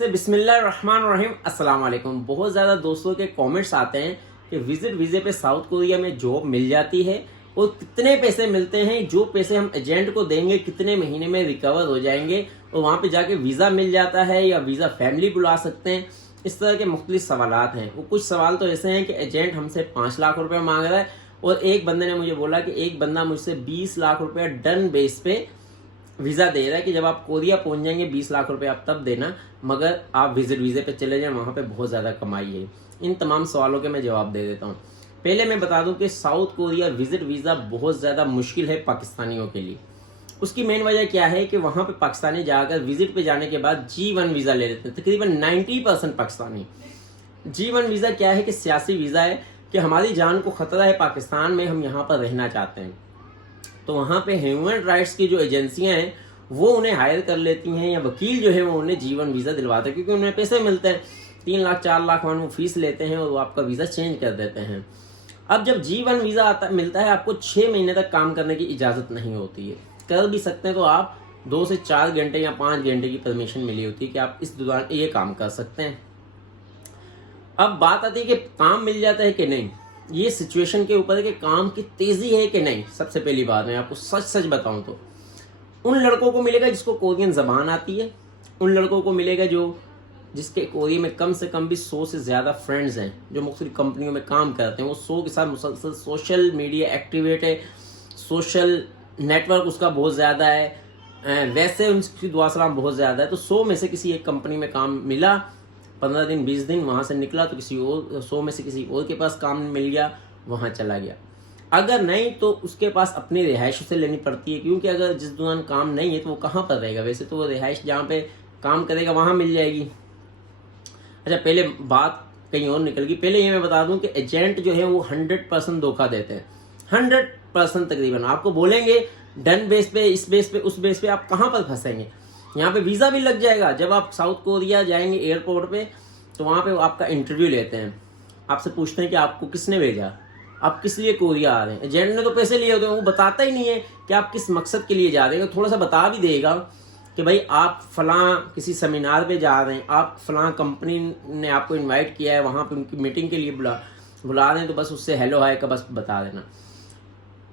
से बिस्मिल्लाहिर्रहमानिर्रहीम अस्सलाम वालेकुम। बहुत ज़्यादा दोस्तों के कमेंट्स आते हैं कि विजिट वीज़े पे साउथ कोरिया में जॉब मिल जाती है और कितने पैसे मिलते हैं, जो पैसे हम एजेंट को देंगे कितने महीने में रिकवर हो जाएंगे और वहाँ पे जाके वीज़ा मिल जाता है या वीज़ा फैमिली बुला सकते हैं। इस तरह के मुख्तलिफ सवालात हैं। वो कुछ सवाल तो ऐसे हैं कि एजेंट हमसे 5 लाख रुपये मांग रहा है और एक बंदे ने मुझे बोला कि एक बंदा मुझसे 20 लाख रुपया डन बेस पे वीज़ा दे रहा है कि जब आप कोरिया पहुंच जाएंगे 20 लाख रुपए आप तब देना, मगर आप विजिट वीज़े पे चले जाएं, वहाँ पे बहुत ज़्यादा कमाई है। इन तमाम सवालों के मैं जवाब दे देता हूँ। पहले मैं बता दूं कि साउथ कोरिया विजिट वीज़ा बहुत ज़्यादा मुश्किल है पाकिस्तानियों के लिए। उसकी मेन वजह क्या है कि वहाँ पे पाकिस्तानी जाकर विजिट पे जाने के बाद G1 वीज़ा ले लेते हैं। तकरीबन 90% पाकिस्तानी G1 वीज़ा क्या है कि सियासी वीज़ा है कि हमारी जान को ख़तरा है पाकिस्तान में, हम यहाँ पर रहना चाहते हैं। तो वहाँ पे ह्यूमन राइट्स की जो एजेंसियां हैं वो उन्हें हायर कर लेती हैं या वकील जो है वो उन्हें G1 वीज़ा दिलवाते हैं, क्योंकि उन्हें पैसे मिलते हैं। 3 लाख 4 लाख वन वो फीस लेते हैं और वो आपका वीज़ा चेंज कर देते हैं। अब जब G1 वीज़ा मिलता है, आपको 6 महीने तक काम करने की इजाज़त नहीं होती है। कर भी सकते हैं तो आप 2 से 4 घंटे या 5 घंटे की परमिशन मिली होती है कि आप इस दौरान ये काम कर सकते हैं। अब बात आती है कि काम मिल जाता है कि नहीं। ये सिचुएशन के ऊपर है कि काम की तेज़ी है कि नहीं। सबसे पहली बात मैं आपको सच सच बताऊं तो उन लड़कों को मिलेगा जिसको कोरियन ज़बान आती है, उन लड़कों को मिलेगा जिसके कोरिया में कम से कम भी 100 से ज़्यादा फ्रेंड्स हैं, जो मुख्तलिफ कंपनियों में काम करते हैं। वो 100 के साथ मुसलसल सोशल मीडिया एक्टिवेट है, सोशल नेटवर्क उसका बहुत ज़्यादा है, वैसे उसकी दुआ सलाम बहुत ज़्यादा है। तो 100 में से किसी एक कंपनी में काम मिला, 15 दिन 20 दिन वहाँ से निकला तो किसी और 100 में से किसी और के पास काम मिल गया, वहाँ चला गया। अगर नहीं तो उसके पास अपनी रिहाइश उसे लेनी पड़ती है, क्योंकि अगर जिस दौरान काम नहीं है तो वो कहाँ पर रहेगा। वैसे तो वो रिहाइश जहाँ पे काम करेगा वहाँ मिल जाएगी। अच्छा, पहले बात कहीं और निकल गई। पहले ये मैं बता दूं कि एजेंट जो है वो 100% धोखा देते हैं। 100% तकरीबन आपको बोलेंगे डन बेस पे, इस बेस पे, उस बेस पे, आप कहाँ पर फंसेंगे। यहाँ पे वीज़ा भी लग जाएगा। जब आप साउथ कोरिया जाएंगे एयरपोर्ट पे तो वहाँ पे आपका इंटरव्यू लेते हैं, आपसे पूछते हैं कि आपको किसने भेजा, आप किस लिए कोरिया आ रहे हैं। एजेंट ने तो पैसे लिए होते हैं, वो बताता ही नहीं है कि आप किस मकसद के लिए जा रहे हैं। थोड़ा सा बता भी देगा कि भाई आप फलां किसी सेमिनार पे जा रहे हैं, आप फलां कंपनी ने आपको इनवाइट किया है, वहाँ पे उनकी मीटिंग के लिए बुला रहे हैं, तो बस उससे हेलो हाय का बस बता देना।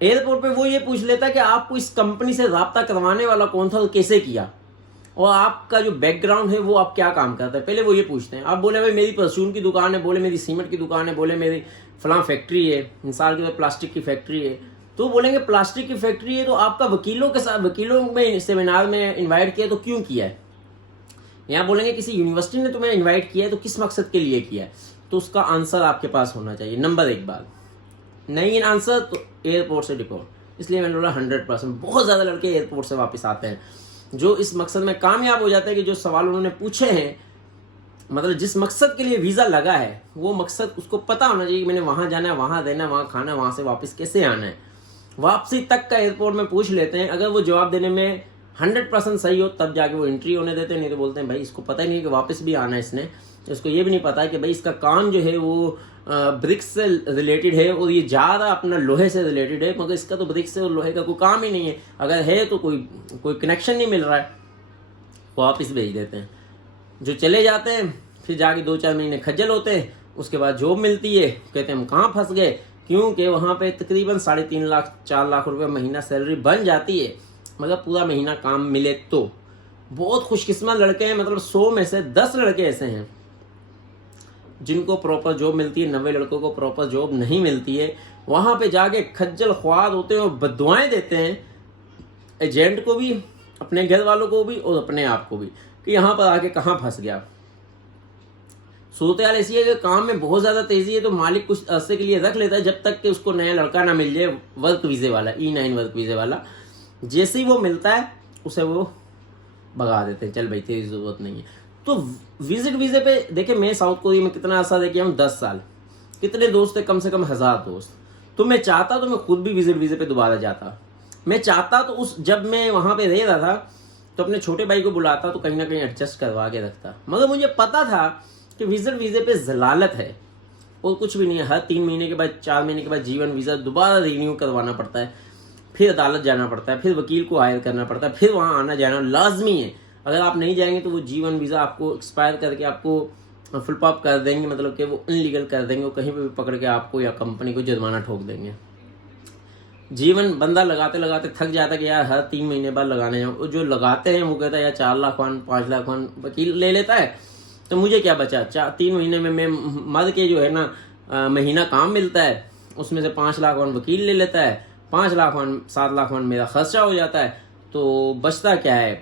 एयरपोर्ट पे वो ये पूछ लेता है कि आपको इस कंपनी से रब्ता करवाने वाला कौन था और कैसे किया, और आपका जो बैकग्राउंड है वो आप क्या काम करते हैं, पहले वो ये पूछते हैं। आप बोले भाई मेरी परचून की दुकान है, बोले मेरी सीमेंट की दुकान है, बोले मेरी फलां फैक्ट्री है, मिसाल के प्लास्टिक की फैक्ट्री है, तो बोलेंगे प्लास्टिक की फैक्ट्री है तो आपका वकीलों के साथ वकीलों में सेमिनार में इन्वाइट किया तो क्यों किया है। यहाँ बोलेंगे किसी यूनिवर्सिटी ने तुम्हें इन्वाइट किया है तो किस मकसद के लिए किया है। तो उसका आंसर आपके पास होना चाहिए। नंबर 1 बात, नहीं आंसर तो एयरपोर्ट से डिपोर्ट। इसलिए मैंने बोला 100%। बहुत ज़्यादा लड़के एयरपोर्ट से वापस आते हैं जो इस मकसद में कामयाब हो जाते हैं कि जो सवाल उन्होंने पूछे हैं, मतलब जिस मकसद के लिए वीज़ा लगा है वो मकसद उसको पता होना चाहिए कि मैंने वहाँ जाना है, वहाँ रहना, वहाँ खाना, वहाँ से वापस कैसे आना है। वापसी तक का एयरपोर्ट में पूछ लेते हैं। अगर वो जवाब देने में 100% सही हो तब जाके वो एंट्री होने देते हैं, नहीं तो बोलते हैं भाई इसको पता ही नहीं कि वापस भी आना है इसने, इसको ये भी नहीं पता है कि भाई इसका काम जो है वो ब्रिक्स से रिलेटेड है और ये जा रहा अपना लोहे से रिलेटेड है, मगर इसका तो ब्रिक्स से और लोहे का कोई काम ही नहीं है। अगर है तो कोई कनेक्शन नहीं मिल रहा है, वापस भेज देते हैं। जो चले जाते हैं फिर जाके 2-4 महीने खज्जल होते हैं, उसके बाद जॉब मिलती है, कहते हैं हम कहाँ फंस गए, क्योंकि वहाँ पे तकरीबन 3.5 लाख 4 लाख रुपए महीना सैलरी बन जाती है, मगर पूरा महीना काम मिले तो। बहुत खुशकिस्मत लड़के हैं, मतलब 100 में से 10 लड़के ऐसे हैं जिनको प्रॉपर जॉब मिलती है, 90 लड़कों को प्रॉपर जॉब नहीं मिलती है। वहाँ पे जाके खज्जल ख्वार होते हैं और बद्दुआएं देते हैं एजेंट को भी, अपने घर वालों को भी और अपने आप को भी, कि यहाँ पर आके कहाँ फंस गया। सूरत हाल ऐसी है कि काम में बहुत ज़्यादा तेज़ी है तो मालिक कुछ अरसे के लिए रख लेता है जब तक कि उसको नया लड़का ना मिल जाए वर्क वीज़े वाला, E9 वर्क वीज़े वाला। जैसे ही वो मिलता है उसे वो भगा देते हैं, चल भाई तेरी ज़रूरत नहीं है। तो विजिट वीज़े पे देखिए, मैं साउथ कोरिया में कितना अर्सा रह गया हूँ, 10 साल। कितने दोस्त थे, कम से कम 1000 दोस्त। तो मैं चाहता तो मैं खुद भी विजिट वीज़े पे दोबारा जाता। मैं चाहता तो जब मैं वहाँ पे रह रहा था तो अपने छोटे भाई को बुलाता तो कहीं ना कहीं एडजस्ट करवा के रखता, मगर मुझे पता था कि विजिट वीज़े पे जलालत है और कुछ भी नहीं है। हर 3 महीने के बाद 4 महीने के बाद G1 वीज़ा दोबारा रिन्यू करवाना पड़ता है, फिर अदालत जाना पड़ता है, फिर वकील को हायर करना पड़ता है, फिर वहाँ आना जाना लाजमी है। अगर आप नहीं जाएंगे तो वो G1 वीज़ा आपको एक्सपायर करके आपको फुल पॉप कर देंगे, मतलब कि वो इनलीगल कर देंगे, वो कहीं पे भी पकड़ के आपको या कंपनी को जुर्माना ठोक देंगे। G1 बंदा लगाते लगाते थक जाता है कि यार हर 3 महीने बाद लगाने जाऊँ, जो लगाते हैं वो कहता है यार 4 लाख वन 5 लाख वन वकील ले लेता है, तो मुझे क्या बचा, 3 महीने में मैं मर के जो है ना महीना काम मिलता है, उसमें से 5 लाख वन वकील ले लेता है, 5 लाख वन 7 लाख वन मेरा खर्चा हो जाता है, तो बचता क्या है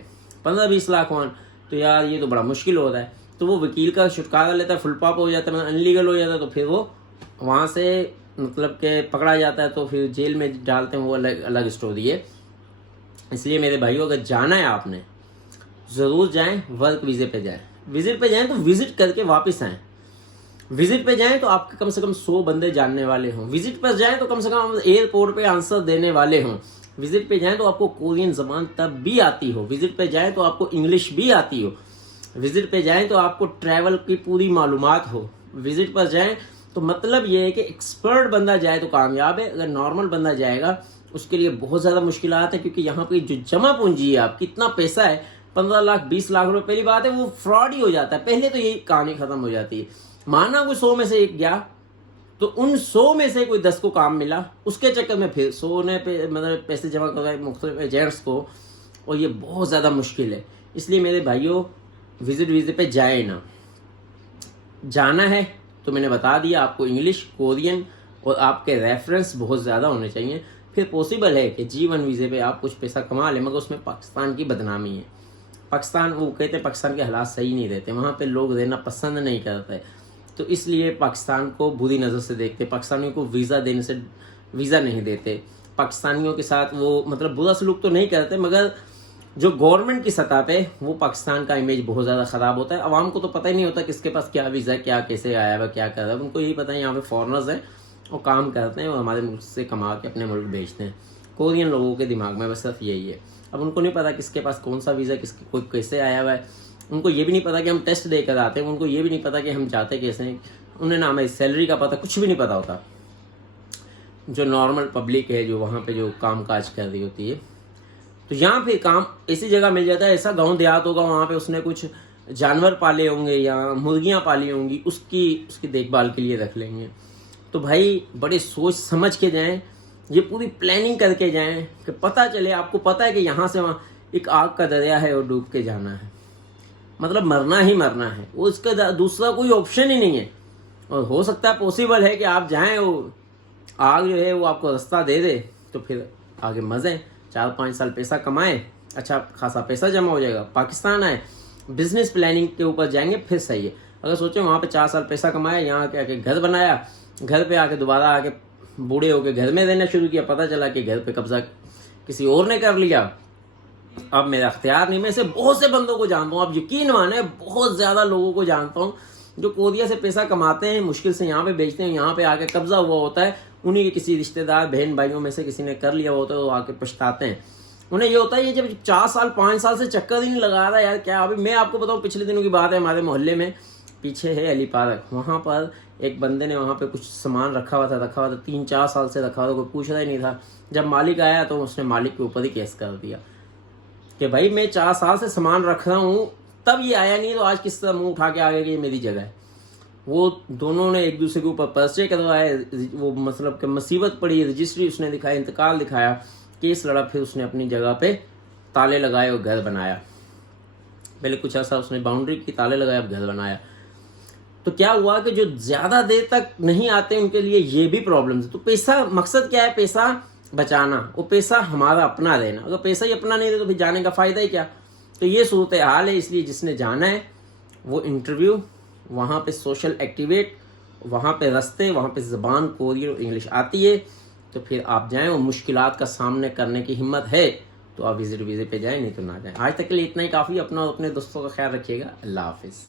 15-20 लाख वन। तो यार ये तो बड़ा मुश्किल होता है। तो वो वकील का छुटकारा लेता है, फुल पॉप हो जाता है, मतलब अनलीगल हो जाता है, तो फिर वो वहाँ से मतलब के पकड़ा जाता है, तो फिर जेल में डालते हैं, वो अलग स्टोरी है। इसलिए मेरे भाइयों अगर जाना है आपने ज़रूर जाएं, वर्क वीज़े पे जाएं। विजिट पे जाएं तो विजिट करके वापस आएँ। विजिट पे जाएं तो आपके कम से कम 100 बंदे जानने वाले हों। विजिट पर जाएं तो कम से कम एयरपोर्ट पे आंसर देने वाले हों। विजिट पे जाएं तो आपको कोरियन ज़बान तब भी आती हो। विजिट पे जाएं तो आपको इंग्लिश भी आती हो। विजिट पे जाएं तो आपको ट्रैवल की पूरी मालूमात हो। विजिट पर जाएं तो मतलब ये है कि एक्सपर्ट बंदा जाए तो कामयाब है। अगर नॉर्मल बंदा जाएगा उसके लिए बहुत ज़्यादा मुश्किलात है, क्योंकि यहाँ पे जो जमा पूंजी है, आप कितना पैसा है 15 लाख 20 लाख रुपए, पहली बात है वो फ्रॉड ही हो जाता है। पहले तो यही कहानी खत्म हो जाती है। माना कोई 100 में से एक गया तो उन 100 में से कोई 10 को काम मिला, उसके चक्कर में फिर 100 ने मतलब पैसे जमा करवाए मुख्तलिफ एजेंट्स को, और ये बहुत ज़्यादा मुश्किल है। इसलिए मेरे भाइयों विजिट वीज़े पे जाए ना। जाना है तो मैंने बता दिया आपको, इंग्लिश, कोरियन और आपके रेफरेंस बहुत ज़्यादा होने चाहिए। फिर पॉसिबल है कि G1 वीज़े पे आप कुछ पैसा कमा लें, मगर उसमें पाकिस्तान की बदनामी है। पाकिस्तान, वो कहते हैं पाकिस्तान के हालात सही नहीं रहते, वहाँ पे लोग रहना पसंद नहीं करते, तो इसलिए पाकिस्तान को बुरी नज़र से देखते। पाकिस्तानियों को वीज़ा देने से वीज़ा नहीं देते। पाकिस्तानियों के साथ वो मतलब बुरा सलूक तो नहीं करते, मगर जो गवर्नमेंट की सतह पे वो पाकिस्तान का इमेज बहुत ज़्यादा ख़राब होता है। आवाम को तो पता ही नहीं होता किसके पास क्या वीज़ा, क्या कैसे आया हुआ, क्या कर रहा है। उनको यही पता है यहाँ पे फॉरेनर्स हैं और काम करते हैं और हमारे मुल्क से कमा के अपने मुल्क भेजते हैं। कोरियन लोगों के दिमाग में बस सिर्फ यही है। अब उनको नहीं पता किसके पास कौन सा वीज़ा, किसके कोई कैसे आया हुआ है। उनको ये भी नहीं पता कि हम टेस्ट देकर आते हैं, उनको ये भी नहीं पता कि हम जाते कैसे हैं। उन्हें ना हमें सैलरी का पता, कुछ भी नहीं पता होता। जो नॉर्मल पब्लिक है जो वहाँ पे जो काम काज कर रही होती है, तो यहाँ पे काम ऐसी जगह मिल जाता है। ऐसा गांव देहात होगा, वहाँ पे उसने कुछ जानवर पाले होंगे या मुर्गियाँ पाली होंगी, उसकी देखभाल के लिए रख लेंगे। तो भाई बड़े सोच समझ के जाएं, ये पूरी प्लानिंग करके जाएं कि पता चले, आपको पता है कि यहाँ से वहाँ एक आग का दरिया है और डूब के जाना है, मतलब मरना ही मरना है, वो उसका दूसरा कोई ऑप्शन ही नहीं है। और हो सकता है पॉसिबल है कि आप जाएं, वो आग जो है वो आपको रास्ता दे दे, तो फिर आगे मज़े, 4-5 साल पैसा कमाएं, अच्छा खासा पैसा जमा हो जाएगा। पाकिस्तान आए, बिजनेस प्लानिंग के ऊपर जाएंगे फिर सही है। अगर सोचें वहाँ पे 4 साल पैसा कमाया, यहाँ के आके घर बनाया, घर पे आके दोबारा आके बूढ़े होके घर में रहना शुरू किया, पता चला कि घर पे कब्जा किसी और ने कर लिया, अब मेरा अख्तियार नहीं। मैं ऐसे बहुत से बंदों को जानता हूँ, आप यकीन माने बहुत ज़्यादा लोगों को जानता हूँ जो कोरिया से पैसा कमाते हैं, मुश्किल से यहाँ पे बेचते हैं, यहाँ पे आके कब्जा हुआ होता है, उन्हीं के किसी रिश्तेदार बहन भाइयों में से किसी ने कर लिया होता है, वो आके पछताते हैं। उन्हें ये होता है, ये जब 4 साल 5 साल से चक्कर ही नहीं लगा रहा यार क्या। अभी मैं आपको बताऊँ, पिछले दिनों की बात है, हमारे मोहल्ले में पीछे है अली पार्क, वहाँ पर एक बंदे ने वहाँ पे कुछ सामान रखा हुआ था 3-4 साल से रखा हुआ था, कोई पूछ रहा ही नहीं था। जब मालिक आया तो उसने मालिक के ऊपर ही केस कर दिया कि भाई मैं 4 साल से सामान रख रहा हूँ, तब ये आया नहीं, तो आज किस तरह मुंह उठा के आ गया कि ये मेरी जगह है। वो दोनों ने एक दूसरे के ऊपर पर्चे करवाए, वो मतलब कि मुसीबत पड़ी, रजिस्ट्री उसने दिखाई, इंतकाल दिखाया, केस लड़ा, फिर उसने अपनी जगह पे ताले लगाए और घर बनाया। पहले कुछ ऐसा उसने बाउंड्री की, ताले लगाए, अब घर बनाया। तो क्या हुआ कि जो ज़्यादा देर तक नहीं आते उनके लिए ये भी प्रॉब्लम है। तो पैसा, मकसद क्या है, पैसा बचाना, वो पैसा हमारा अपना रहना। अगर पैसा ही अपना नहीं रहे तो फिर जाने का फ़ायदा ही क्या। तो ये सूरत हाल है। इसलिए जिसने जाना है वो इंटरव्यू, वहाँ पे सोशल एक्टिवेट, वहाँ पे रास्ते, वहाँ पे ज़बान कोरियन और इंग्लिश आती है, तो फिर आप जाएँ। और मुश्किलात का सामने करने की हिम्मत है तो आप विजिट वीज़े पे जाएँ, नहीं तो ना जाएँ। आज तक के लिए इतना ही काफ़ी। अपना और अपने दोस्तों का ख्याल रखिएगा। अल्लाह हाफिज़।